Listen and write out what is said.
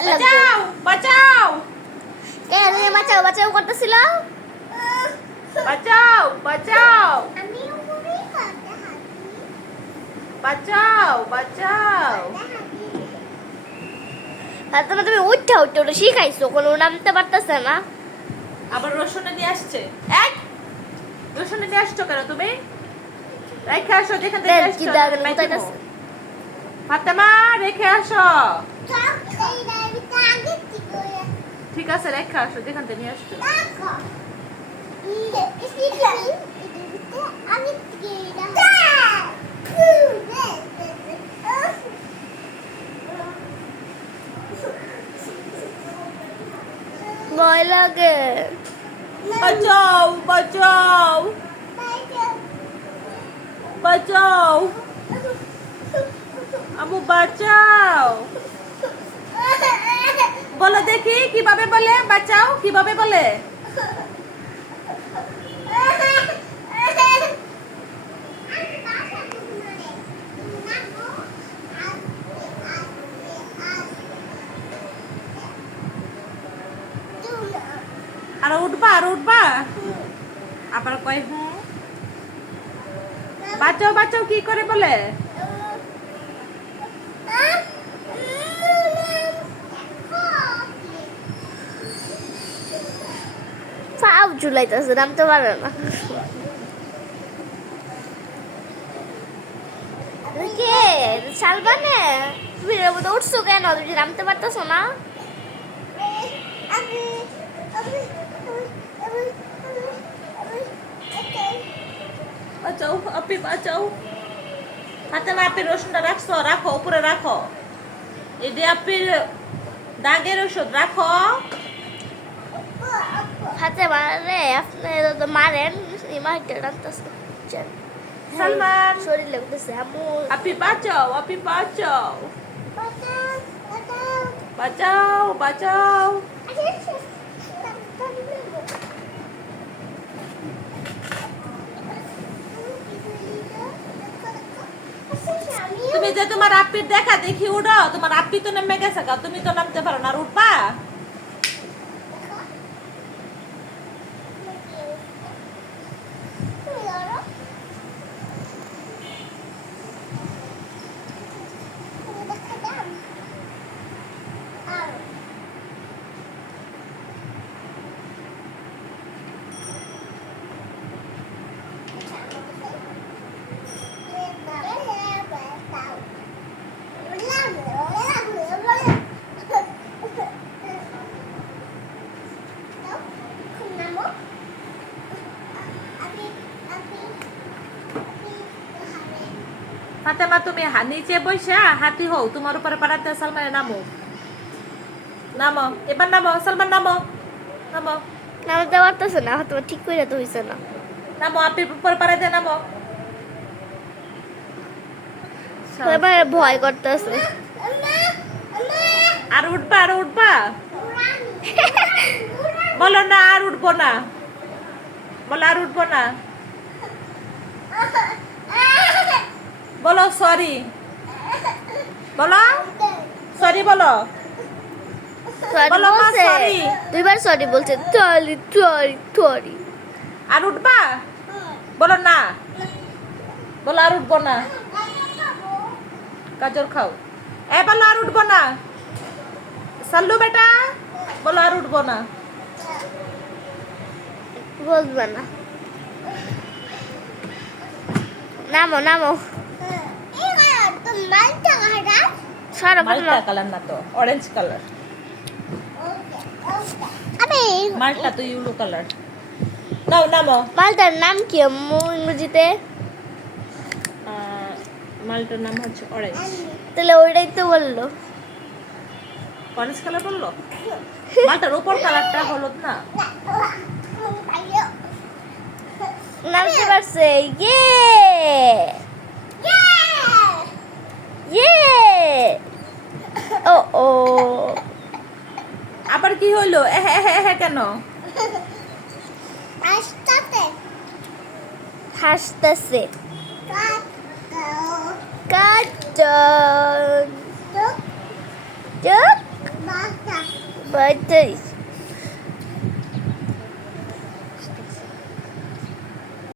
বাঁচাও বাঁচাও কে রে বাঁচাও বাঁচাও করতেছিল বাঁচাও বাঁচাও আমি উপরে করতে হাতি বাঁচাও বাঁচাও আর তুমি উঠা উঠা শিখাইছো কোনো নামতে পারতেছে না আবার রসুনে নিয়ে আসছে এক রসুনে নিয়ে আসছো কেন তুমি রেখে আসো যেখান থেকে কি দাগ আসছো ফাতেমা রেখে আসো ঠিক আছে রেখে আসো যেখান থেকে নিয়ে আসছো ভয় লাগে বাঁচাও বাঁচাও বাঁচাও আম্মু বাঁচাও বলো দেখি কিভাবে বলে বাঁচাও কিভাবে বলে আর উঠবা আবার কয় হ্যাঁ বাঁচাও বাঁচাও কি করে বলে পাও ঝুলাইতেছে নামতে পারে না কে শালবানে তুমি এর মধ্যে উঠছো কেন তুমি নামতে পারতেছো না বাঁচাও আপনি বাঁচাও হাতে আপনি রসুনটা রাখছো রাখো উপরে রাখো এই যে আপনি দাগের ওষুধ রাখো হাতে মারে আপনি তো মারেন মারতে টানতেছে সালমান শরীর লাগতেছে আম্মু আপনি বাঁচাও আপনি বাঁচাও বাঁচাও বাঁচাও তুমি যে তোমার আপ্পির দেখা দেখি উঠো তোমার আপ্পি তো নেমে গেছে গা তুমি তো নামতে পারো না আর উঠবা ফাতেমা তুমি নিচে বসে হাতি হও তোমার উপরে পাড়াতে সালমানের নামো নামো এবার নামো সালমান নামো নামো নামতে পারতেছে না হয়তো ঠিক করে তো হইছে না নামো আপির উপর পাড়াতে নামো এবার ভয় করতেছে আর উঠবা বলো না আর উঠবো না বলো আর উঠবো না বলো সরি বলো সরি বলো বলো মা সরি দুইবার সরি বলছে সরি সরি সরি আর উঠবা বলো না বলো আর উঠবো না গাজর খাও বলো আর উঠবো না সাল্লু বেটা বলো আর উঠবো না বলবে না নামো নামো মালটা কালার না তো অরেঞ্জ কালার মালটা তো ইয়েলো কালার নাও নামো মালটার নাম কি আম্মু ইংরেজিতে মালটার নাম হচ্ছে অরেঞ্জ তাহলে ওইটাই তো বললো অরেঞ্জ কালার বললো মালটার উপর কালারটা হলুদ না নামতে পারছে ইয়ে ইয়ে ও ও আবার কি হইলো কেন হাসতেছে কাটন চুপ বাড়িতে